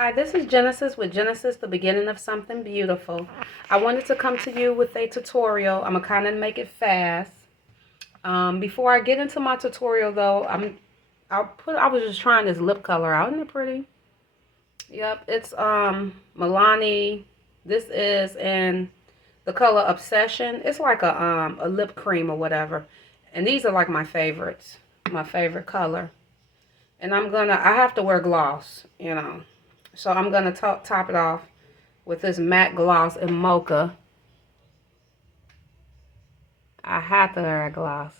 Hi, this is Genesis with Genesis, the beginning of something beautiful. I wanted to come to you with a tutorial. I'm gonna kind of make it fast. Before I get into my tutorial, though, I was just trying this lip color out. Isn't it pretty? Yep, it's Milani. This is in the color Obsession. It's like a lip cream or whatever, and these are like my favorites, my favorite color. And I have to wear gloss. So I'm going to top it off with this matte gloss in Mocha. I have to wear a gloss.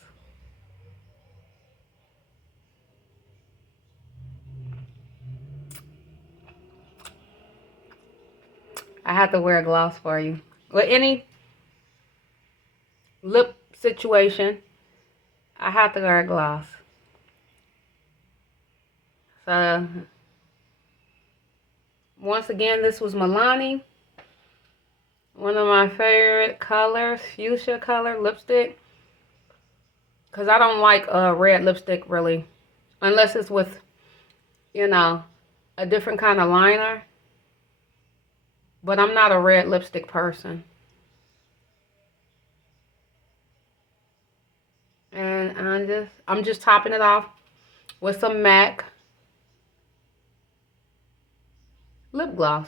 I have to wear a gloss for you. With any lip situation, I have to wear a gloss. So, once again, this was Milani. One of my favorite colors, fuchsia color lipstick. Because I don't like red lipstick really. Unless it's with, a different kind of liner. But I'm not a red lipstick person. And I'm just topping it off with some MAC lip gloss.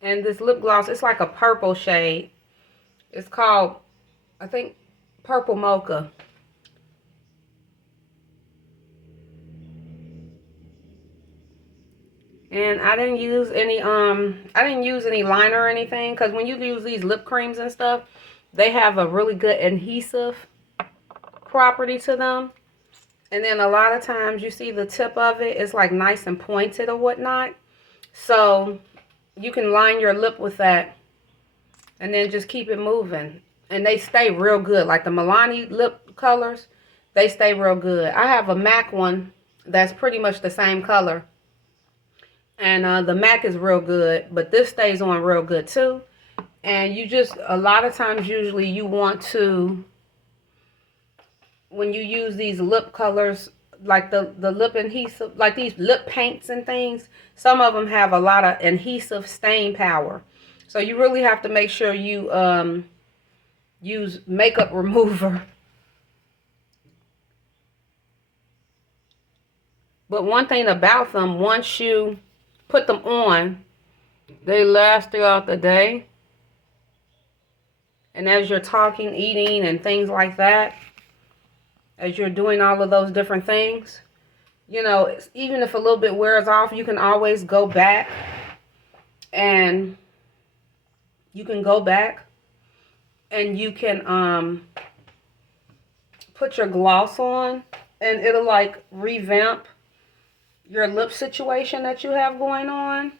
And this lip gloss, it's like a purple shade. It's called, I think, Purple Mocha. And I didn't use any liner or anything, because when you use these lip creams and stuff, they have a really good adhesive property to them. And then a lot of times you see the tip of it is like nice and pointed or whatnot. So you can line your lip with that and then just keep it moving. And they stay real good. Like the Milani lip colors, they stay real good. I have a MAC one that's pretty much the same color. And the MAC is real good, but this stays on real good too. And a lot of times usually you want to, when you use these lip colors, like the lip adhesive, like these lip paints and things, some of them have a lot of adhesive stain power. So you really have to make sure you use makeup remover. But one thing about them, once you put them on, they last throughout the day. And as you're talking, eating, and things like that, as you're doing all of those different things, even if a little bit wears off, you can always go back and you can put your gloss on, and it'll like revamp your lip situation that you have going on,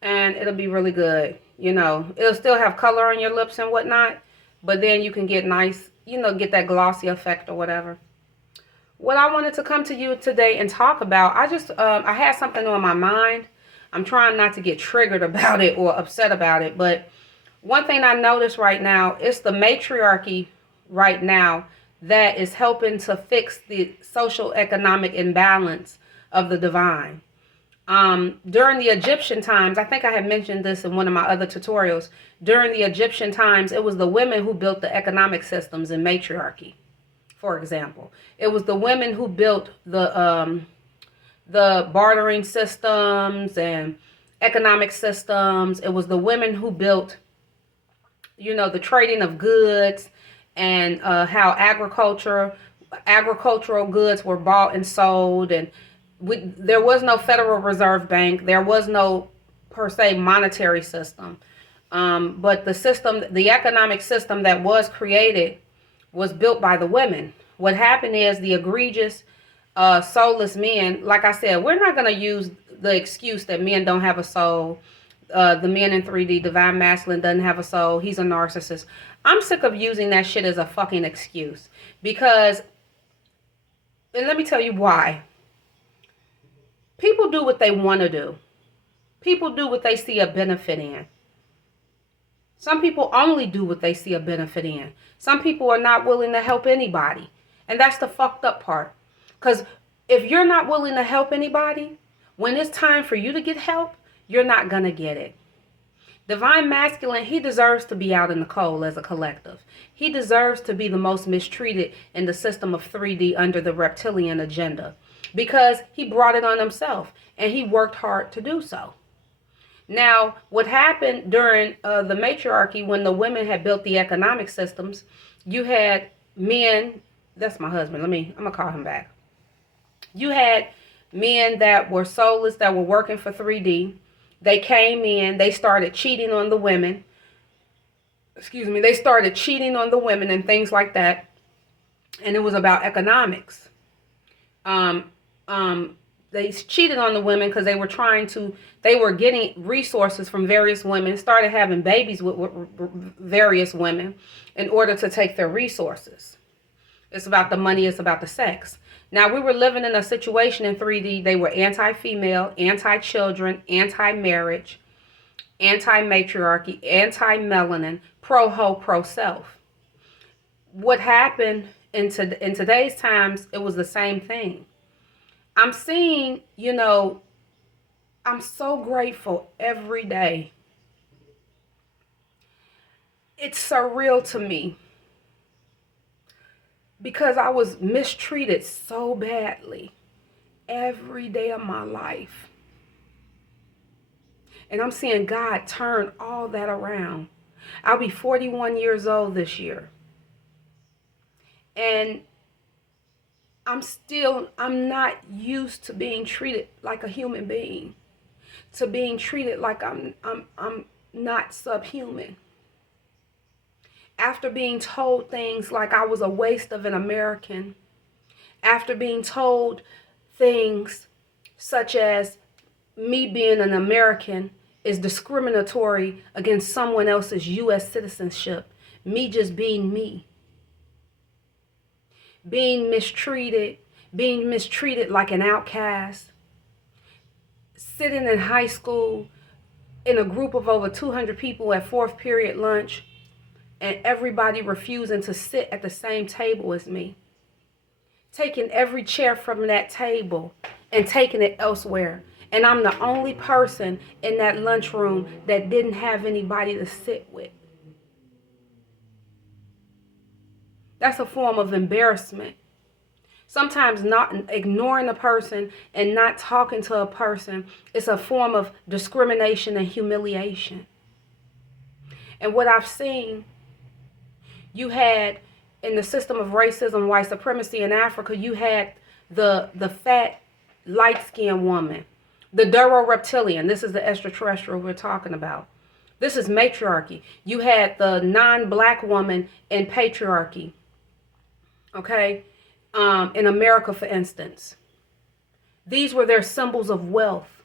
and it'll be really good. It'll still have color on your lips and whatnot, but then you can get nice, get that glossy effect or whatever. What I wanted to come to you today and talk about, I had something on my mind. I'm trying not to get triggered about it or upset about it, but one thing I notice right now is the matriarchy right now that is helping to fix the social economic imbalance of the divine. During the Egyptian times, I think I had mentioned this in one of my other tutorials. During the Egyptian times, it was the women who built the economic systems in matriarchy. For example, it was the women who built the bartering systems and economic systems. It was the women who built, the trading of goods and how agricultural goods were bought and sold, and there was no Federal Reserve Bank. There was no, per se, monetary system. But the economic system that was created was built by the women. What happened is the egregious, soulless men, like I said, we're not going to use the excuse that men don't have a soul. The men in 3D, Divine Masculine, doesn't have a soul. He's a narcissist. I'm sick of using that shit as a fucking excuse. And let me tell you why. People do what they want to do. People do what they see a benefit in. Some people only do what they see a benefit in. Some people are not willing to help anybody. And that's the fucked up part. Because if you're not willing to help anybody, when it's time for you to get help, you're not going to get it. Divine Masculine, he deserves to be out in the cold as a collective. He deserves to be the most mistreated in the system of 3D under the reptilian agenda, because he brought it on himself and he worked hard to do so. Now, what happened during the matriarchy, when the women had built the economic systems, you had men, that's my husband, I'm going to call him back. You had men that were soulless, that were working for 3D. They came in, they started cheating on the women. They started cheating on the women and things like that. And it was about economics. They cheated on the women because they were getting resources from various women, started having babies with various women in order to take their resources. It's about the money, it's about the sex. Now, we were living in a situation in 3D. They were anti-female, anti-children, anti-marriage, anti-matriarchy, anti-melanin, pro-ho, pro-self. What happened in today's times, it was the same thing. I'm seeing, I'm so grateful every day. It's surreal to me, because I was mistreated so badly every day of my life. And I'm seeing God turn all that around. I'll be 41 years old this year. And I'm not used to being treated like a human being, to being treated like I'm not subhuman. After being told things like I was a waste of an American, after being told things such as me being an American is discriminatory against someone else's U.S. citizenship, me just being me, being mistreated like an outcast, sitting in high school in a group of over 200 people at fourth period lunch, and everybody refusing to sit at the same table as me. Taking every chair from that table and taking it elsewhere. And I'm the only person in that lunchroom that didn't have anybody to sit with. That's a form of embarrassment. Sometimes not ignoring a person and not talking to a person is a form of discrimination and humiliation. And what I've seen, you had in the system of racism, white supremacy in Africa, you had the fat, light-skinned woman, the Duro-reptilian. This is the extraterrestrial we're talking about. This is matriarchy. You had the non-black woman in patriarchy. Okay? In America, for instance. These were their symbols of wealth.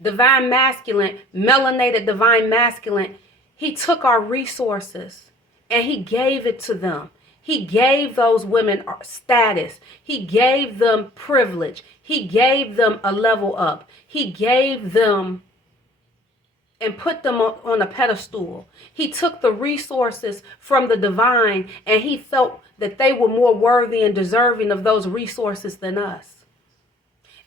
Divine masculine, melanated divine masculine, he took our resources and he gave it to them. He gave those women status. He gave them privilege. He gave them a level up. He gave them and put them on a pedestal. He took the resources from the divine and he felt that they were more worthy and deserving of those resources than us.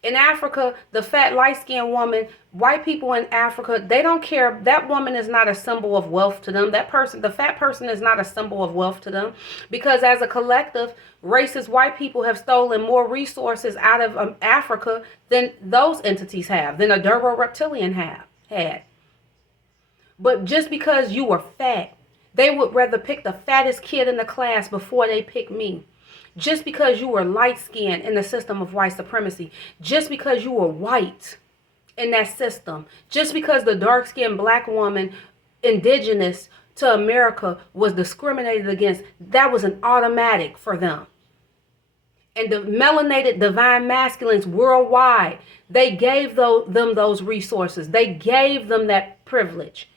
In Africa, the fat, light-skinned woman, white people in Africa, they don't care. That woman is not a symbol of wealth to them. That person, the fat person, is not a symbol of wealth to them, because as a collective, racist white people have stolen more resources out of Africa than those entities have, than a Duro-reptilian had. But just because you were fat, they would rather pick the fattest kid in the class before they pick me. Just because you were light-skinned in the system of white supremacy, just because you were white in that system, just because the dark-skinned black woman, indigenous to America, was discriminated against, that was an automatic for them. And the melanated divine masculines worldwide, they gave them those resources. They gave them that privilege.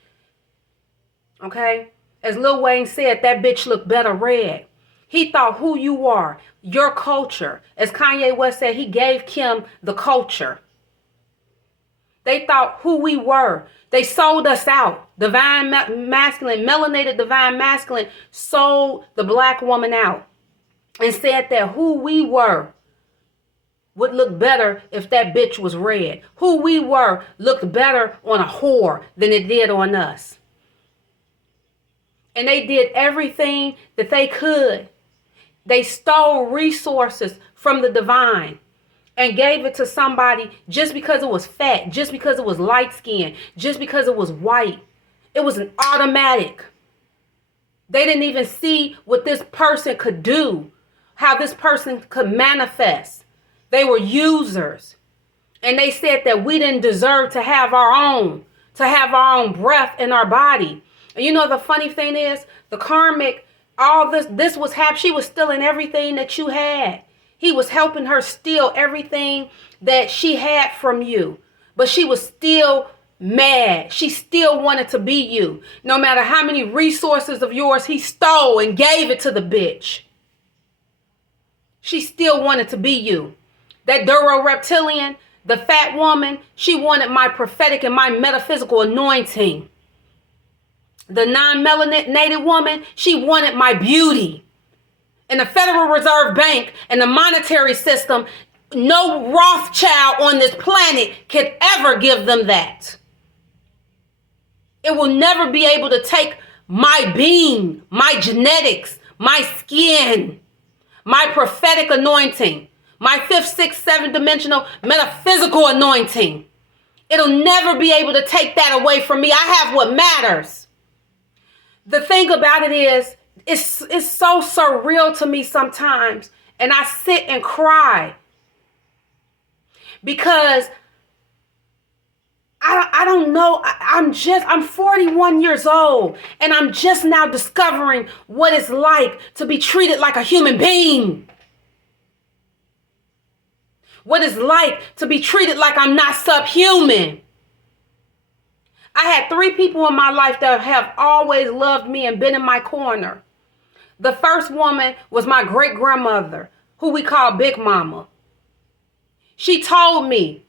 Okay? As Lil Wayne said, that bitch looked better red. He thought who you are, your culture. As Kanye West said, he gave Kim the culture. They thought who we were. They sold us out. Divine masculine, melanated divine masculine sold the black woman out. and said that who we were would look better if that bitch was red. Who we were looked better on a whore than it did on us. And they did everything that they could. They stole resources from the divine and gave it to somebody just because it was fat, just because it was light skinned, just because it was white. It was an automatic. They didn't even see what this person could do, how this person could manifest. They were users. And they said that we didn't deserve to have our own breath in our body. And you know the funny thing is, the karmic, all this was happening. She was stealing everything that you had. He was helping her steal everything that she had from you. But she was still mad. She still wanted to be you. No matter how many resources of yours he stole and gave it to the bitch, she still wanted to be you. That Duro reptilian, the fat woman, she wanted my prophetic and my metaphysical anointing. The non-melanated woman, she wanted my beauty. In the Federal Reserve Bank and the monetary system, no Rothschild on this planet could ever give them that. It will never be able to take my being, my genetics, my skin, my prophetic anointing, my fifth, sixth, seventh dimensional metaphysical anointing. It'll never be able to take that away from me. I have what matters. The thing about it is, it's so surreal to me sometimes. And I sit and cry because I don't know. I'm 41 years old and I'm just now discovering what it's like to be treated like a human being. What it's like to be treated like I'm not subhuman. I had 3 people in my life that have always loved me and been in my corner. The first woman was my great grandmother, who we call Big Mama. She told me,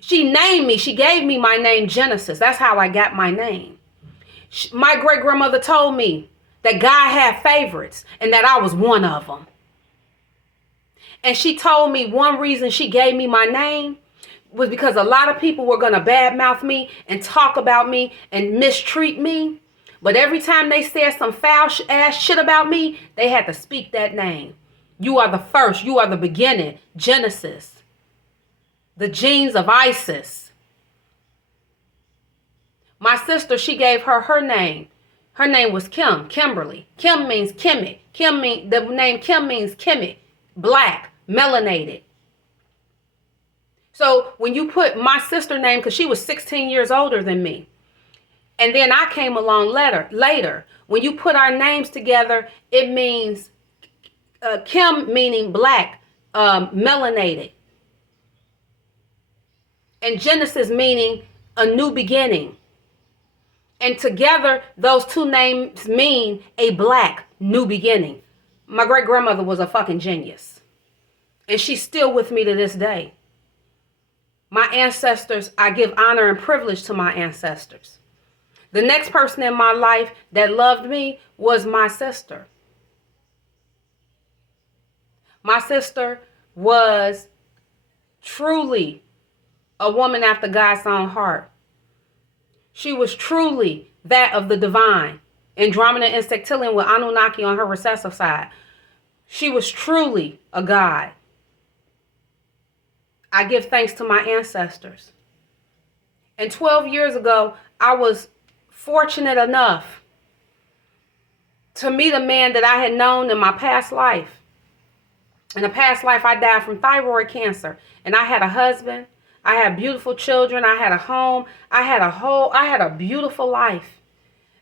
she named me, she gave me my name Genesis. That's how I got my name. My great grandmother told me that God had favorites and that I was one of them. And she told me one reason she gave me my name was because a lot of people were going to badmouth me and talk about me and mistreat me. But every time they said some foul ass shit about me, they had to speak that name. You are the first. You are the beginning. Genesis. The genes of Isis. My sister, she gave her name. Her name was Kim, Kimberly. Kim means Kemet. The name Kim means Kemet, black, melanated. So when you put my sister name, because she was 16 years older than me, and then I came along later. When you put our names together, it means Kim meaning black, melanated. And Genesis meaning a new beginning. And together, those two names mean a black new beginning. My great grandmother was a fucking genius. And she's still with me to this day. My ancestors, I give honor and privilege to my ancestors. The next person in my life that loved me was my sister. My sister was truly a woman after God's own heart. She was truly that of the divine. Andromeda Insectilian with Anunnaki on her recessive side. She was truly a god. I give thanks to my ancestors. And 12 years ago, I was fortunate enough to meet a man that I had known in my past life. In a past life, I died from thyroid cancer. And I had a husband. I had beautiful children. I had a home. I had a beautiful life.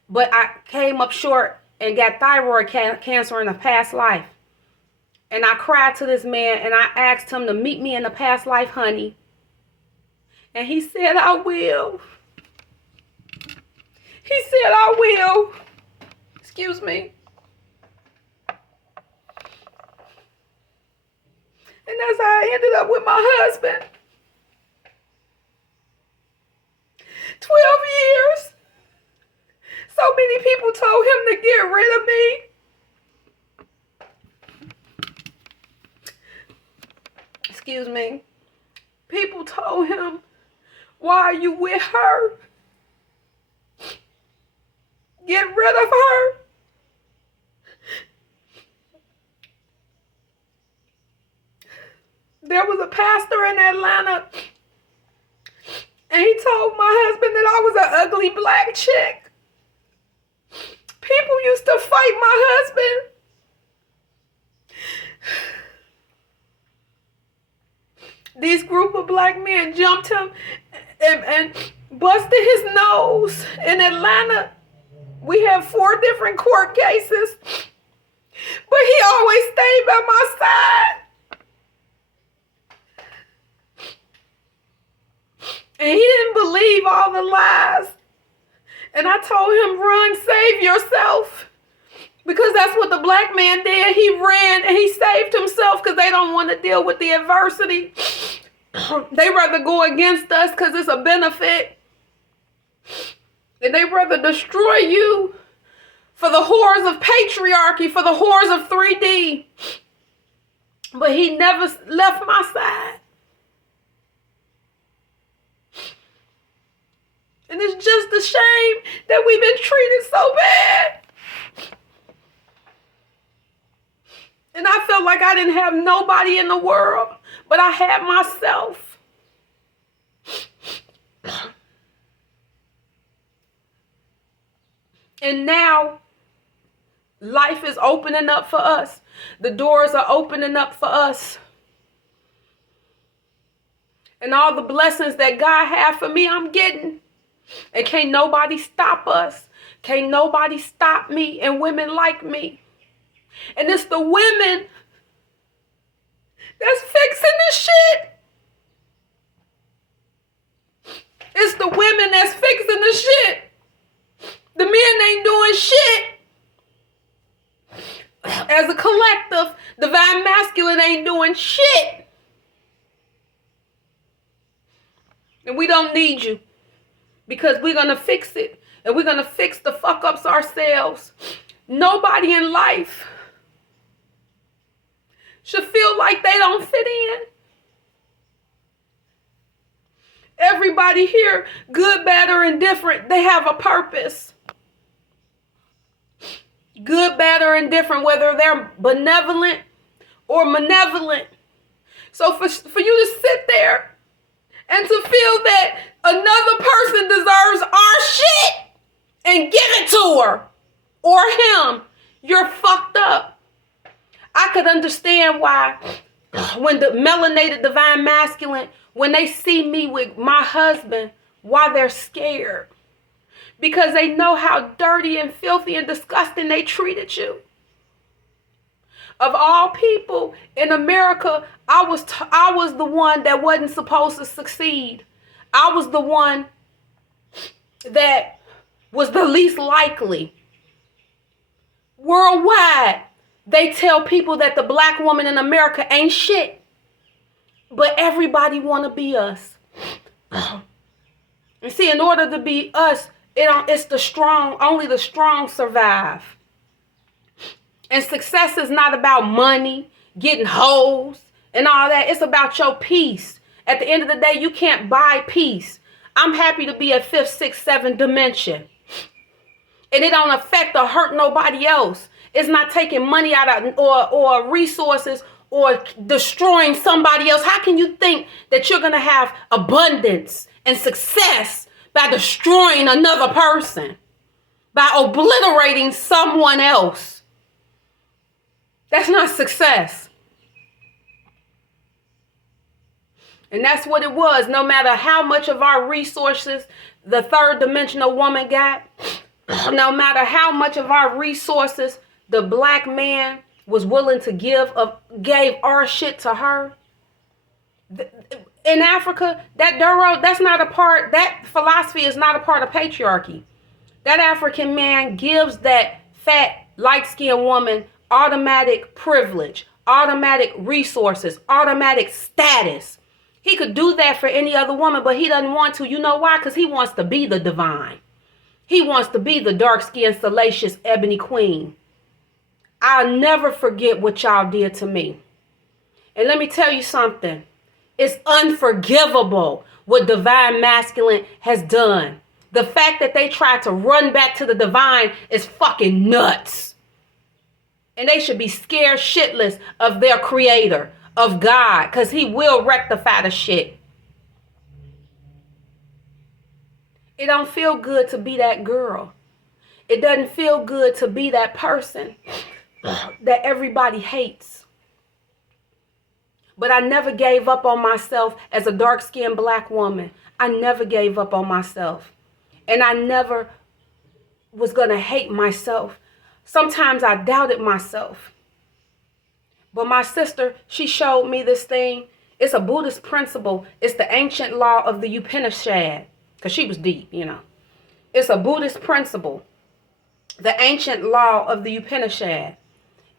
But I came up short and got thyroid cancer in a past life. And I cried to this man and I asked him to meet me in the past life, honey. And he said, I will. He said, I will. Excuse me. And that's how I ended up with my husband. 12 years. So many people told him to get rid of me. excuse me, people told him, why are you with her? Get rid of her. There was a pastor in Atlanta, and he told my husband that I was an ugly black chick. People used to fight my husband. These group of black men jumped him and busted his nose in Atlanta. We had 4 different court cases, but he always stayed by my side. And he didn't believe all the lies. And I told him, run, save yourself. Because that's what the black man did. He ran and he saved himself because they don't want to deal with the adversity. They rather go against us because it's a benefit. And they rather destroy you for the horrors of patriarchy, for the horrors of 3D. But he never left my side. And it's just a shame that we've been treated so bad. And I felt like I didn't have nobody in the world, but I had myself. And now, life is opening up for us. The doors are opening up for us. And all the blessings that God had for me, I'm getting. And can't nobody stop us. Can't nobody stop me and women like me. And it's the women that's fixing the shit. It's the women that's fixing the shit. The men ain't doing shit. As a collective, divine masculine ain't doing shit. And we don't need you. Because we're going to fix it. And we're going to fix the fuck-ups ourselves. Nobody in life should feel like they don't fit in. Everybody here, good, bad, or indifferent, they have a purpose. Good, bad, or indifferent, whether they're benevolent or malevolent. So for you to sit there and to feel that another person deserves our shit and give it to her or him, you're fucked up. I could understand why when the melanated divine masculine, when they see me with my husband, why they're scared. Because they know how dirty and filthy and disgusting they treated you. Of all people in America, I was the one that wasn't supposed to succeed. I was the one that was the least likely. Worldwide, they tell people that the black woman in America ain't shit. But everybody want to be us. And see, in order to be us, it's the strong, only the strong survive. And success is not about money, getting hoes, and all that. It's about your peace. At the end of the day, you can't buy peace. I'm happy to be at 5th, 6th, 7th dimension. And it don't affect or hurt nobody else. It's not taking money out of or resources or destroying somebody else. How can you think that you're going to have abundance and success by destroying another person? By obliterating someone else? That's not success. And that's what it was. No matter how much of our resources the 3rd dimensional woman got, no matter how much of our resources the black man was willing to gave our shit to her. In Africa, that philosophy is not a part of patriarchy. That African man gives that fat, light-skinned woman automatic privilege, automatic resources, automatic status. He could do that for any other woman, but he doesn't want to. You know why? Because he wants to be the divine. He wants to be the dark-skinned, salacious, ebony queen. I'll never forget what y'all did to me. And let me tell you something. It's unforgivable what divine masculine has done. The fact that they tried to run back to the divine is fucking nuts. And they should be scared shitless of their creator, of God, because he will rectify the shit. It don't feel good to be that girl. It doesn't feel good to be that person that everybody hates. But I never gave up on myself as a dark-skinned black woman. I never gave up on myself. And I never was going to hate myself. Sometimes I doubted myself. But my sister, she showed me this thing. It's a Buddhist principle. It's the ancient law of the Upanishad. Because she was deep, you know. It's a Buddhist principle. The ancient law of the Upanishad.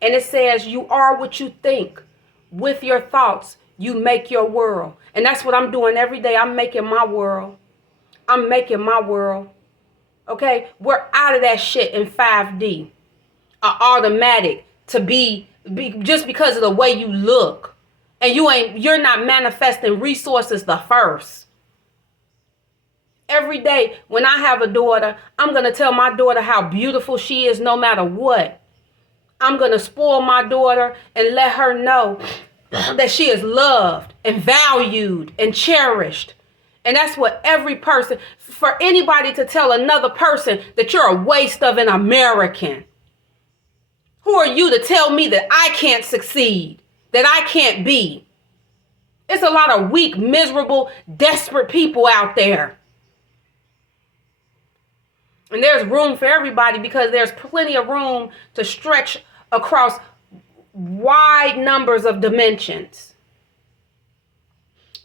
And it says, you are what you think. With your thoughts, you make your world. And that's what I'm doing every day. I'm making my world. I'm making my world. Okay? We're out of that shit in 5D. Automatic to be just because of the way you look. And you're not manifesting resources the first. Every day when I have a daughter, I'm going to tell my daughter how beautiful she is no matter what. I'm going to spoil my daughter and let her know that she is loved and valued and cherished. And that's what every person, for anybody to tell another person that you're a waste of an American. Who are you to tell me that I can't succeed, that I can't be? It's a lot of weak, miserable, desperate people out there. And there's room for everybody because there's plenty of room to stretch across wide numbers of dimensions.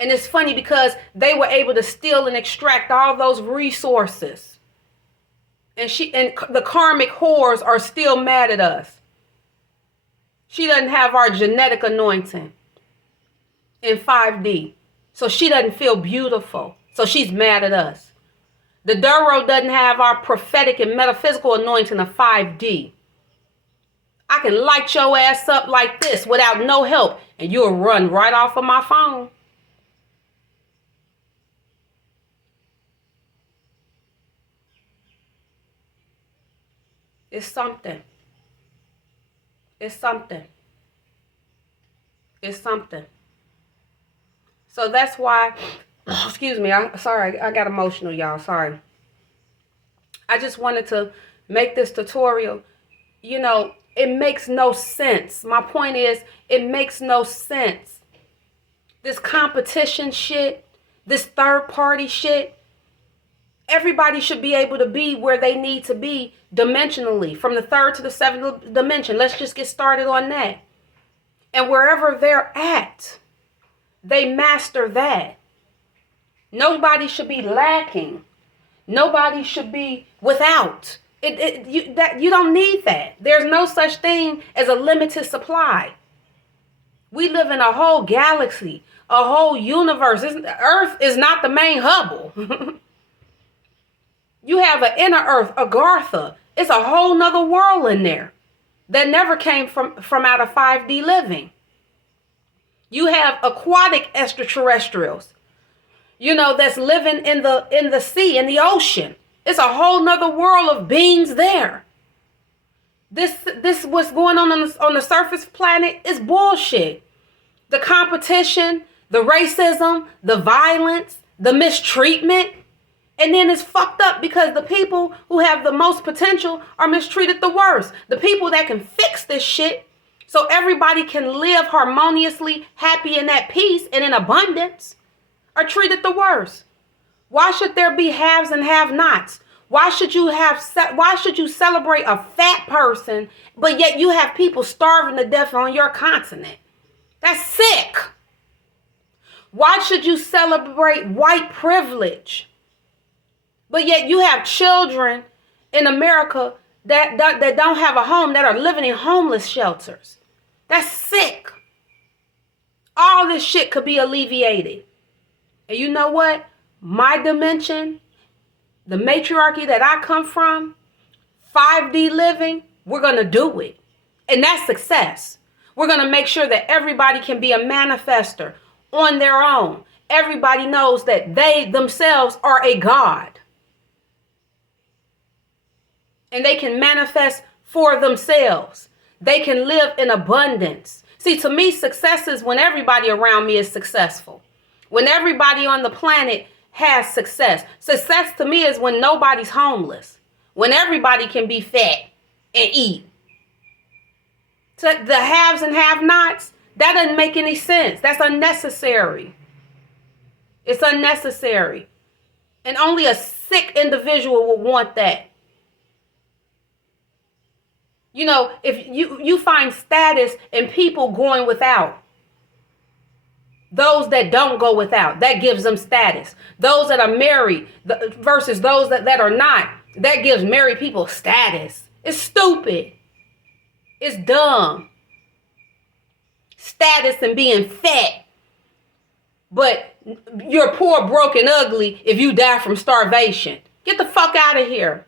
And it's funny because they were able to steal and extract all those resources. And the karmic whores are still mad at us. She doesn't have our genetic anointing in 5D. So she doesn't feel beautiful. So she's mad at us. The Duro doesn't have our prophetic and metaphysical anointing of 5D. I can light your ass up like this without no help, and you'll run right off of my phone. It's something. It's something. It's something. So that's why, excuse me, sorry, I got emotional, y'all, sorry. I just wanted to make this tutorial. You know, it makes no sense. My point is, it makes no sense. This competition shit, this third party shit, everybody should be able to be where they need to be dimensionally, from the third to the seventh dimension. Let's just get started on that. And wherever they're at, they master that. Nobody should be lacking. Nobody should be without. You don't need that. There's no such thing as a limited supply. We live in a whole galaxy, a whole universe. Earth is not the main Hubble. You have an inner Earth, Agartha. It's a whole nother world in there that never came from out of 5D living. You have aquatic extraterrestrials, you know, that's living in the sea, in the ocean. It's a whole nother world of beings there. This what's going on the surface planet is bullshit. The competition, the racism, the violence, the mistreatment. And then it's fucked up because the people who have the most potential are mistreated the worst. The people that can fix this shit so everybody can live harmoniously, happy, and at peace and in abundance are treated the worst. Why should there be haves and have-nots? Why should you celebrate a fat person, but yet you have people starving to death on your continent? That's sick. Why should you celebrate white privilege, but yet you have children in America that don't have a home, that are living in homeless shelters? That's sick. All this shit could be alleviated. And you know what? My dimension, the matriarchy that I come from, 5D living, we're going to do it. And that's success. We're going to make sure that everybody can be a manifester on their own. Everybody knows that they themselves are a God. And they can manifest for themselves. They can live in abundance. See, to me, success is when everybody around me is successful. When everybody on the planet has success. Success to me is when nobody's homeless. When everybody can be fat and eat. So the haves and have-nots, that doesn't make any sense. That's unnecessary. It's unnecessary. And only a sick individual would want that. You know, if you find status in people going without. Those that don't go without, that gives them status. Those that are married versus those that are not, that gives married people status. It's stupid. It's dumb. Status and being fat. But you're poor, broke, and ugly if you die from starvation. Get the fuck out of here.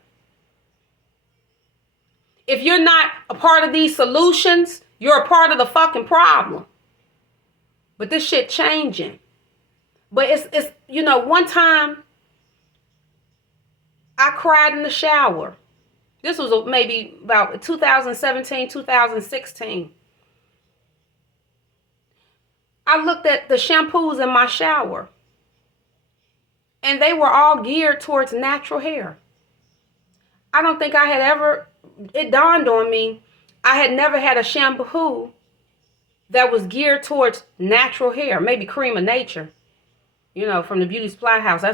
If you're not a part of these solutions, you're a part of the fucking problem. But this shit changing. But it's you know, one time I cried in the shower. This was maybe about 2017, 2016. I looked at the shampoos in my shower. And they were all geared towards natural hair. I don't think I had ever, it dawned on me, I had never had a shampoo that was geared towards natural hair. Maybe Cream of Nature, you know, from the Beauty Supply House.